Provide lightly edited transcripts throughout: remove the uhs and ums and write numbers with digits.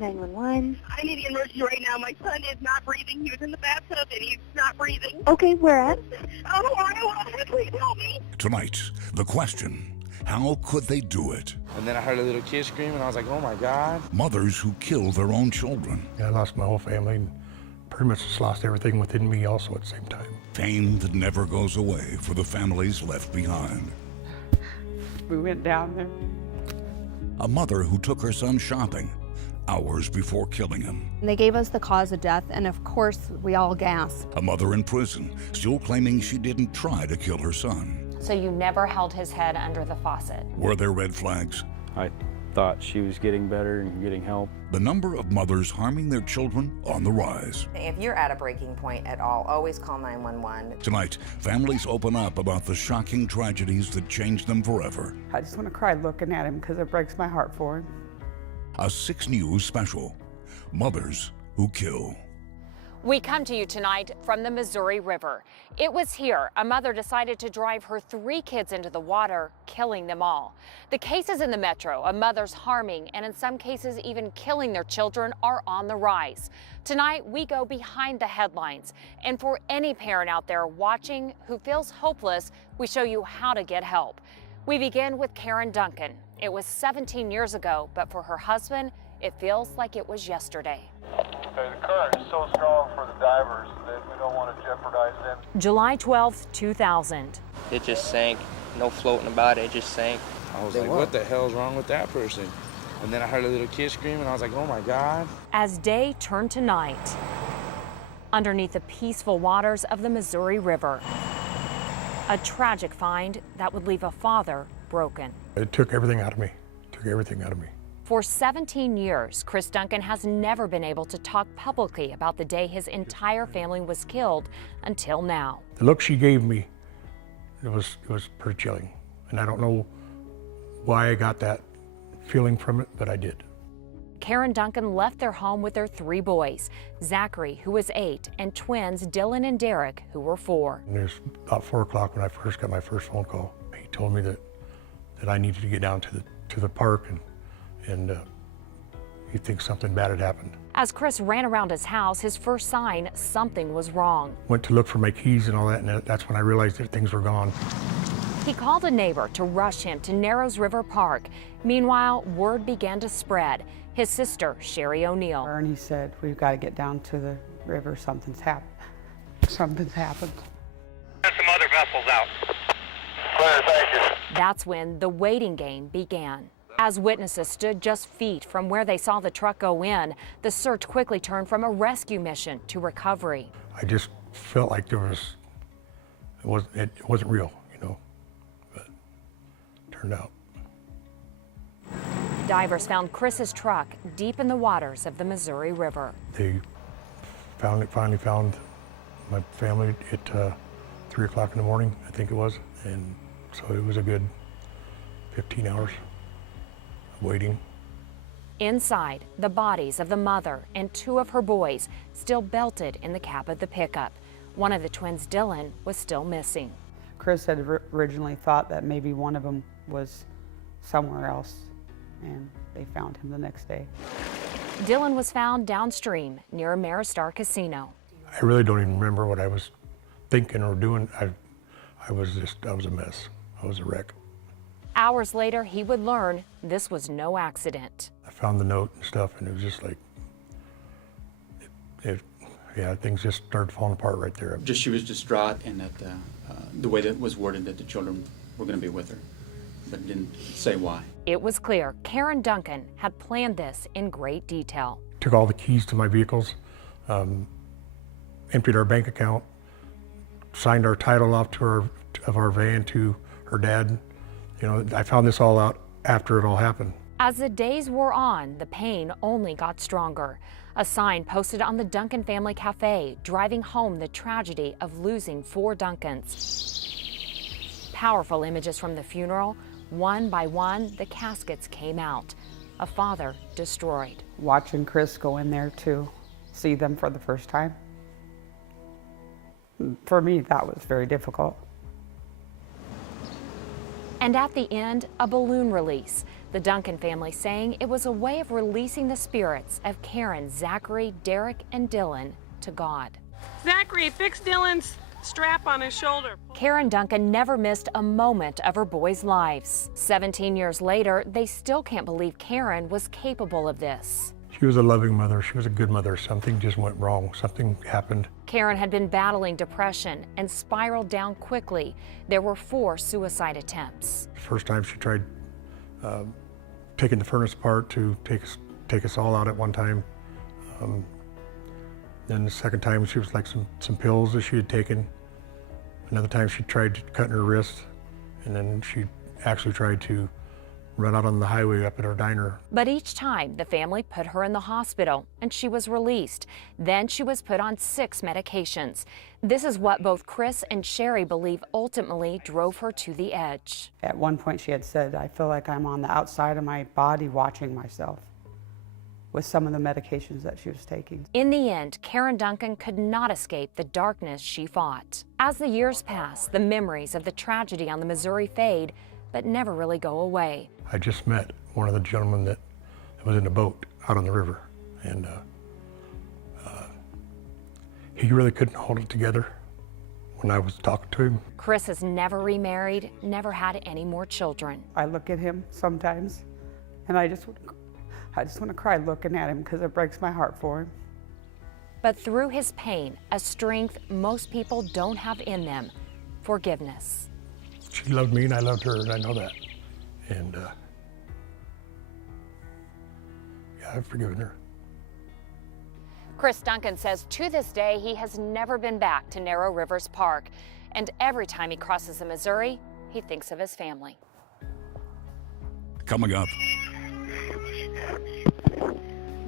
911. I need an emergency right now. My son is not breathing. He was in the bathtub and he's not breathing. Okay, where at? Oh, Iowa, please help me. Tonight, the question, how could they do it? And then I heard a little kid scream, and I was like, oh my God. Mothers who kill their own children. I lost my whole family and pretty much just lost everything within me also at the same time. Pain that never goes away for the families left behind. We went down there. A mother who took her son shopping hours before killing him. They gave us the cause of death, and of course, we all gasped. A mother in prison, still claiming she didn't try to kill her son. So you never held his head under the faucet? Were there red flags? I thought she was getting better and getting help. The number of mothers harming their children on the rise. If you're at a breaking point at all, always call 911. Tonight, families open up about the shocking tragedies that changed them forever. I just want to cry looking at him because it breaks my heart for him. A 6 News special, Mothers Who Kill. We come to you tonight from the Missouri River. It was here a mother decided to drive her 3 kids into the water, killing them all. The cases in the metro of mothers harming and in some cases even killing their children are on the rise. Tonight, we go behind the headlines. And for any parent out there watching who feels hopeless, we show you how to get help. We begin with Karen Duncan. It was 17 years ago, but for her husband, it feels like it was yesterday. Okay, the current is so strong for the divers that we don't want to jeopardize them. July 12th, 2000. It just sank. No floating about it, it just sank. I was like, what the hell's wrong with that person? And then I heard a little kid scream, and I was like, oh my God. As day turned to night, underneath the peaceful waters of the Missouri River, a tragic find that would leave a father broken. It took everything out of me, For 17 years, Chris Duncan has never been able to talk publicly about the day his entire family was killed until now. The look she gave me, it was pretty chilling. And I don't know why I got that feeling from it, but I did. Karen Duncan left their home with their 3 boys, Zachary, who was 8, and twins Dylan and Derek, who were 4. And it was about 4 o'clock when I first got my first phone call. He told me that I needed to get down to the park and he thinks something bad had happened. As Chris ran around his house, his first sign something was wrong. Went to look for my keys and all that, and that's when I realized that things were gone. He called a neighbor to rush him to Narrows River Park. Meanwhile, word began to spread. His sister, Sherry O'Neill. Ernie said, we've got to get down to the river. Something's happened. Something's happened. There's some other vessels out. Clear, thank you. That's when the waiting game began. As witnesses stood just feet from where they saw the truck go in, the search quickly turned from a rescue mission to recovery. I just felt like it wasn't real, you know, but it turned out. Divers found Chris's truck deep in the waters of the Missouri River. They finally found my family at 3 o'clock in the morning, I think it was, and so it was a good 15 hours of waiting. Inside, the bodies of the mother and 2 of her boys still belted in the cab of the pickup. One of the twins, Dylan, was still missing. Chris had originally thought that maybe one of them was somewhere else, and they found him the next day. Dylan was found downstream near Ameristar Casino. I really don't even remember what I was thinking or doing. I was a mess. I was a wreck. Hours later, he would learn this was no accident. I found the note and stuff, and it was just like, yeah, things just started falling apart right there. She was distraught, and that the way that was worded that the children were going to be with her, but didn't say why. It was clear Karen Duncan had planned this in great detail. Took all the keys to my vehicles, emptied our bank account, signed our title off of our van to her dad. You know, I found this all out after it all happened. As the days wore on, the pain only got stronger. A sign posted on the Duncan Family Cafe, driving home the tragedy of losing 4 Duncans. Powerful images from the funeral. One by one, the caskets came out. A father destroyed. Watching Chris go in there to see them for the first time, for me, that was very difficult. And at the end, a balloon release. The Duncan family saying it was a way of releasing the spirits of Karen, Zachary, Derek, and Dylan to God. Zachary, fix Dylan's strap on his shoulder. Karen Duncan never missed a moment of her boys' lives. 17 years later, they still can't believe Karen was capable of this. She was a loving mother. She was a good mother. Something just went wrong. Something happened. Karen had been battling depression and spiraled down quickly. There were 4 suicide attempts. First time she tried taking the furnace apart to take us all out at one time. Then the second time she was like some pills that she had taken. Another time she tried cutting her wrist, and then she actually tried to run out on the highway up at our diner. But each time the family put her in the hospital and she was released. Then she was put on 6 medications. This is what both Chris and Sherry believe ultimately drove her to the edge. At one point she had said, I feel like I'm on the outside of my body watching myself, with some of the medications that she was taking. In the end, Karen Duncan could not escape the darkness she fought. As the years pass, the memories of the tragedy on the Missouri fade, but never really go away. I just met one of the gentlemen that was in a boat out on the river, and he really couldn't hold it together when I was talking to him. Chris has never remarried, never had any more children. I look at him sometimes, and I just want to cry looking at him because it breaks my heart for him. But through his pain, a strength most people don't have in them, forgiveness. She loved me and I loved her, and I know that. And yeah, I've forgiven her. Chris Duncan says to this day he has never been back to Narrow Rivers Park. And every time he crosses the Missouri, he thinks of his family. Coming up.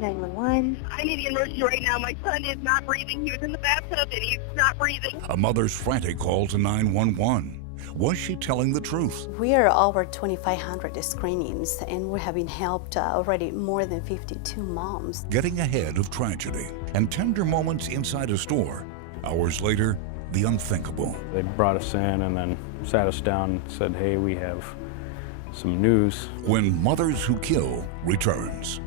911. I need an emergency right now. My son is not breathing. He was in the bathtub and he's not breathing. A mother's frantic call to 911. Was she telling the truth? We are over 2,500 screenings, and we have been helped already more than 52 moms. Getting ahead of tragedy and tender moments inside a store. Hours later, the unthinkable. They brought us in and then sat us down and said, hey, we have some news. When Mothers Who Kill returns.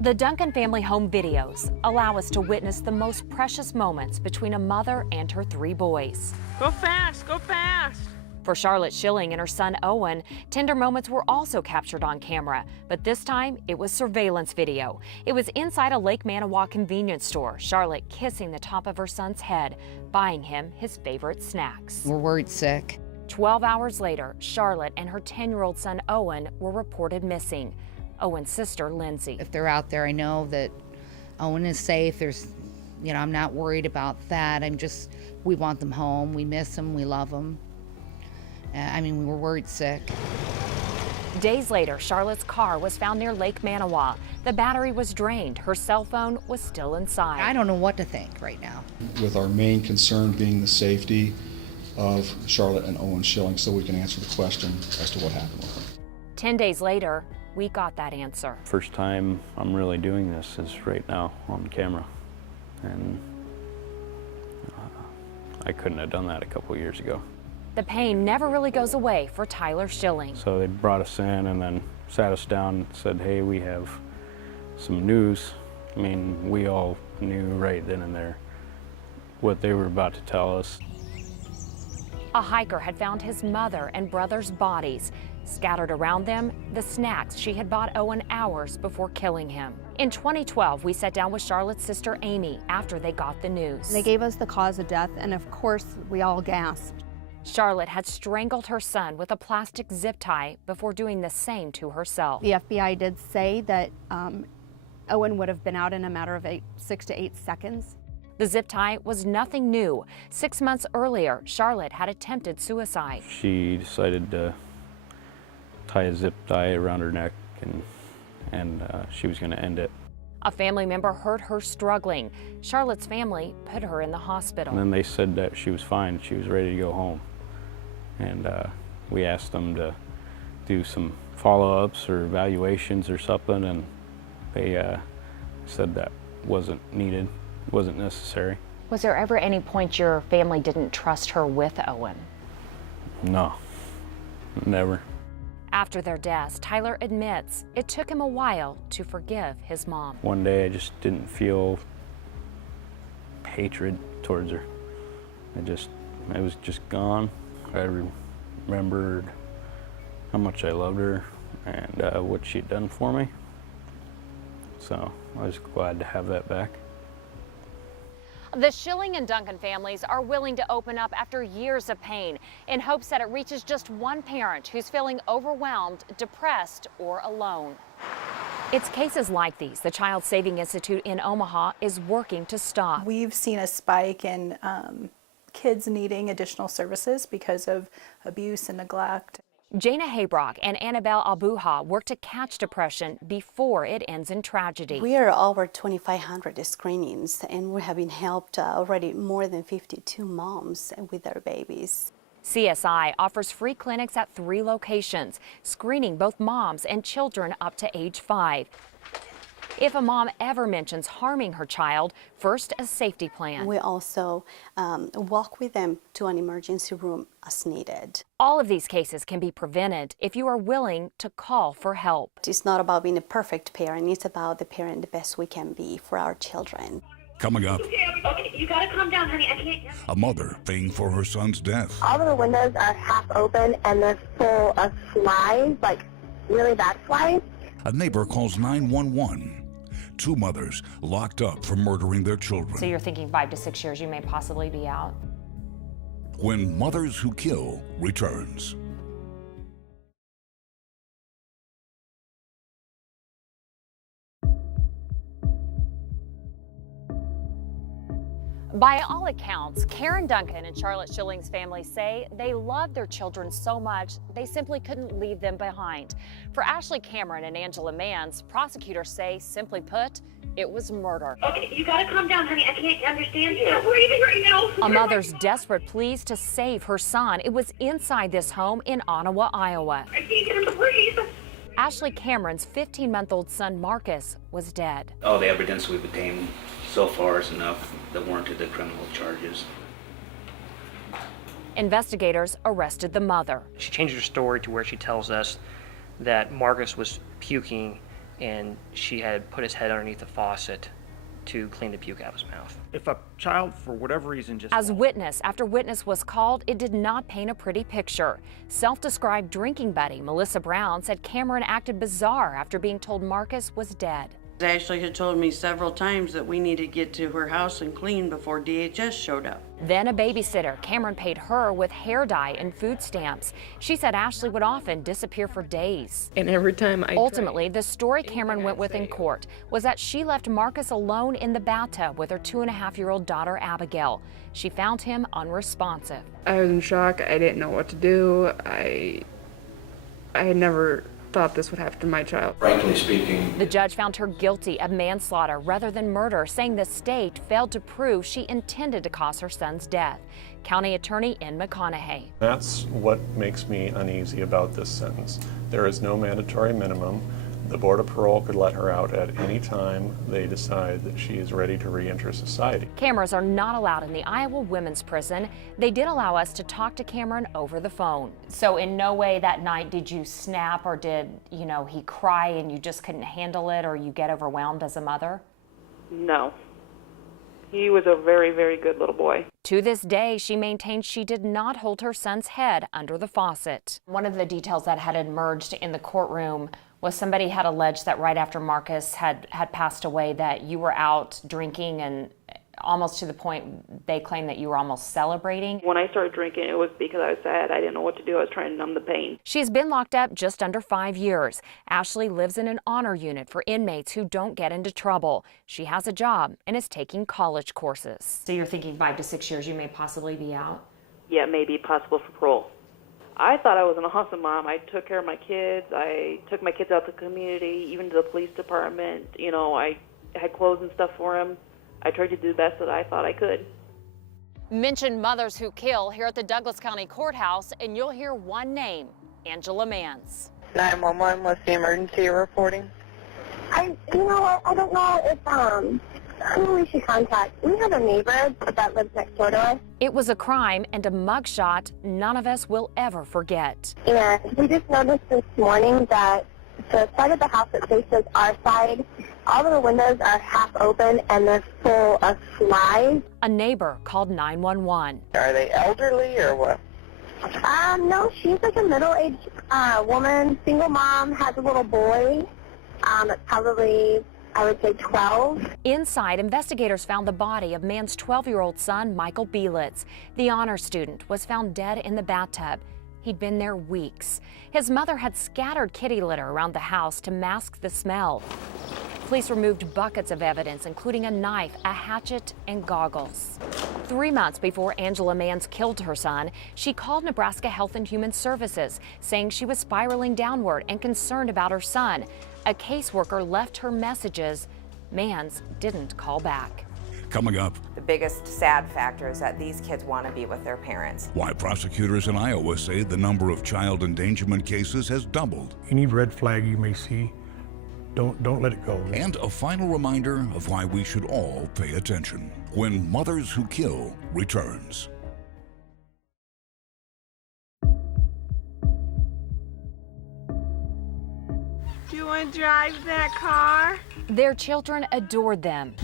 The Duncan family home videos allow us to witness the most precious moments between a mother and her 3 boys. Go fast, go fast. For Charlotte Schilling and her son Owen, tender moments were also captured on camera, but this time it was surveillance video. It was inside a Lake Manawa convenience store, Charlotte kissing the top of her son's head, buying him his favorite snacks. We're worried sick. 12 hours later, Charlotte and her 10-year-old son Owen were reported missing. Owen's sister, Lindsay. If they're out there, I know that Owen is safe. I'm not worried about that. We want them home. We miss them. We love them. We were worried sick. Days later, Charlotte's car was found near Lake Manawa. The battery was drained. Her cell phone was still inside. I don't know what to think right now. With our main concern being the safety of Charlotte and Owen Schilling, so we can answer the question as to what happened with them. 10 days later, we got that answer. First time I'm really doing this is right now on camera. And I couldn't have done that a couple years ago. The pain never really goes away for Tyler Schilling. So they brought us in and then sat us down and said, hey, we have some news. We all knew right then and there what they were about to tell us. A hiker had found his mother and brother's bodies. Scattered around them, the snacks she had bought Owen hours before killing him. In 2012, we sat down with Charlotte's sister Amy after they got the news. They gave us the cause of death, and of course, we all gasped. Charlotte had strangled her son with a plastic zip tie before doing the same to herself. The FBI did say that Owen would have been out in a matter of 6 to 8 seconds. The zip tie was nothing new. 6 months earlier, Charlotte had attempted suicide. She decided to tie a zip tie around her neck and she was going to end it. A family member heard her struggling. Charlotte's family put her in the hospital. And then they said that she was fine, she was ready to go home. And we asked them to do some follow-ups or evaluations or something, and they said that wasn't needed, wasn't necessary. Was there ever any point your family didn't trust her with Owen? No, never. After their deaths, Tyler admits it took him a while to forgive his mom. One day I just didn't feel hatred towards her. I was just gone. I remembered how much I loved her and what she'd done for me. So I was glad to have that back. The Schilling and Duncan families are willing to open up after years of pain in hopes that it reaches just one parent who's feeling overwhelmed, depressed, or alone. It's cases like these the Child Saving Institute in Omaha is working to stop. We've seen a spike in kids needing additional services because of abuse and neglect. Jana Haybrock and Annabelle Abuha work to catch depression before it ends in tragedy. We are over 2,500 screenings, and we have been helped already more than 52 moms with their babies. CSI offers free clinics at 3 locations, screening both moms and children up to age 5. If a mom ever mentions harming her child, first a safety plan. We also walk with them to an emergency room as needed. All of these cases can be prevented if you are willing to call for help. It's not about being a perfect parent, it's about the parent the best we can be for our children. Coming up, Okay, you gotta calm down, honey. I can't. a mother paying for her son's death. All of the windows are half open and they're full of flies, like really bad flies. A neighbor calls 911. 2 mothers locked up for murdering their children. So you're thinking 5 to 6 years you may possibly be out? When Mothers Who Kill returns. By all accounts, Karen Duncan and Charlotte Schilling's family say they loved their children so much they simply couldn't leave them behind. For Ashley Cameron and Angela Manns, prosecutors say, simply put, it was murder. Okay, you gotta calm down, honey. I can't understand you. I'm breathing right now. A mother's desperate pleas to save her son. It was inside this home in Ottawa, Iowa. I can't get him to breathe. Ashley Cameron's 15-month-old son, Marcus, was dead. All the evidence we've obtained so far is enough that warranted the criminal charges. Investigators arrested the mother. She changed her story to where she tells us that Marcus was puking and she had put his head underneath the faucet to clean the puke out of his mouth. If a child, for whatever reason, just... As witness after witness was called, it did not paint a pretty picture. Self-described drinking buddy Melissa Brown said Cameron acted bizarre after being told Marcus was dead. Ashley had told me several times that we needed to get to her house and clean before DHS showed up. Then a babysitter. Cameron paid her with hair dye and food stamps. She said Ashley would often disappear for days. And every time Ultimately, the story Cameron went with in court was that she left Marcus alone in the bathtub with her 2.5-year-old daughter, Abigail. She found him unresponsive. I was in shock. I didn't know what to do. I had never thought this would happen to my child. Frankly speaking, the judge found her guilty of manslaughter rather than murder, saying the state failed to prove she intended to cause her son's death. County Attorney Ian McConaughey. That's what makes me uneasy about this sentence. There is no mandatory minimum. The Board of Parole could let her out at any time they decide that she is ready to re-enter society. Cameras are not allowed in the Iowa Women's Prison. They did allow us to talk to Cameron over the phone. So in no way that night did you snap or did, he cry and you just couldn't handle it or you get overwhelmed as a mother? No. He was a very, very good little boy. To this day, she maintains she did not hold her son's head under the faucet. One of the details that had emerged in the courtroom was somebody had alleged that right after Marcus had passed away that you were out drinking and almost to the point they claimed that you were almost celebrating. When I started drinking, it was because I was sad. I didn't know what to do. I was trying to numb the pain. She's been locked up just under 5 years. Ashley lives in an honor unit for inmates who don't get into trouble. She has a job and is taking college courses. So you're thinking 5 to 6 years you may possibly be out? Yeah, maybe possible for parole. I thought I was an awesome mom. I took care of my kids. I took my kids out to the community, even to the police department. I had clothes and stuff for them. I tried to do the best that I thought I could. Mention Mothers Who Kill here at the Douglas County Courthouse, and you'll hear one name, Angela Manns. 911, what's the emergency you're reporting? You know what? I don't know if who we should contact. We have a neighbor that lives next door to us. It was a crime and a mugshot none of us will ever forget. And we just noticed this morning that the side of the house that faces our side, all of the windows are half open and they're full of flies. A neighbor called 911. Are they elderly or what? No, she's like a middle-aged woman, single mom, has a little boy. Probably, I would say 12. Inside, investigators found the body of man's 12-year-old son, Michael Belitz. The honor student was found dead in the bathtub. He'd been there weeks. His mother had scattered kitty litter around the house to mask the smell. Police removed buckets of evidence, including a knife, a hatchet, and goggles. 3 months before Angela Manns killed her son, she called Nebraska Health and Human Services, saying she was spiraling downward and concerned about her son. A caseworker left her messages. Manns didn't call back. Coming up, the biggest sad factor is that these kids want to be with their parents. why prosecutors in Iowa say the number of child endangerment cases has doubled. Any red flag you may see, don't let it go. And a final reminder of why we should all pay attention when Mothers Who Kill returns. Do you want to drive that car? Their children adored them.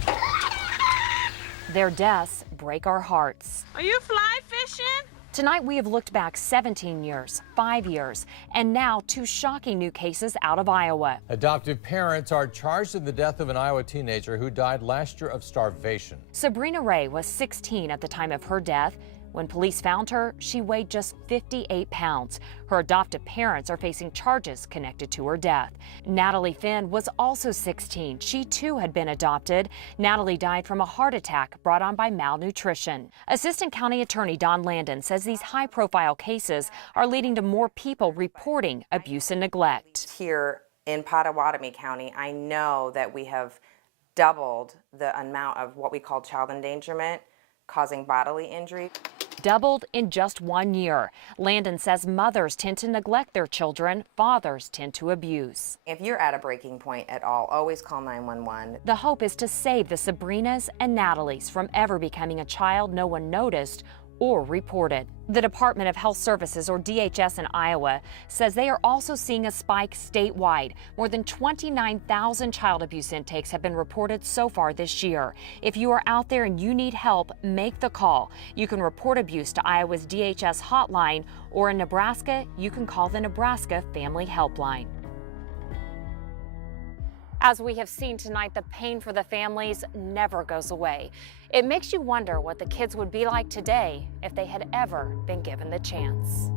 Their deaths break our hearts. Are you fly fishing? Tonight we have looked back 17 years, 5 years, and now 2 shocking new cases out of Iowa. Adoptive parents are charged in the death of an Iowa teenager who died last year of starvation. Sabrina Ray was 16 at the time of her death. When police found her, she weighed just 58 pounds. Her adoptive parents are facing charges connected to her death. Natalie Finn was also 16. She too had been adopted. Natalie died from a heart attack brought on by malnutrition. Assistant County Attorney Don Landon says these high-profile cases are leading to more people reporting abuse and neglect. Here in Pottawatomie County, I know that we have doubled the amount of what we call child endangerment causing bodily injury. Doubled in just 1 year. Landon says mothers tend to neglect their children, fathers tend to abuse. If you're at a breaking point at all, always call 911. The hope is to save the Sabrinas and Natalies from ever becoming a child no one noticed or reported. The Department of Health Services, or DHS in Iowa, says they are also seeing a spike statewide. More than 29,000 child abuse intakes have been reported so far this year. If you are out there and you need help, make the call. You can report abuse to Iowa's DHS hotline, or in Nebraska, you can call the Nebraska Family Helpline. As we have seen tonight, the pain for the families never goes away. It makes you wonder what the kids would be like today if they had ever been given the chance.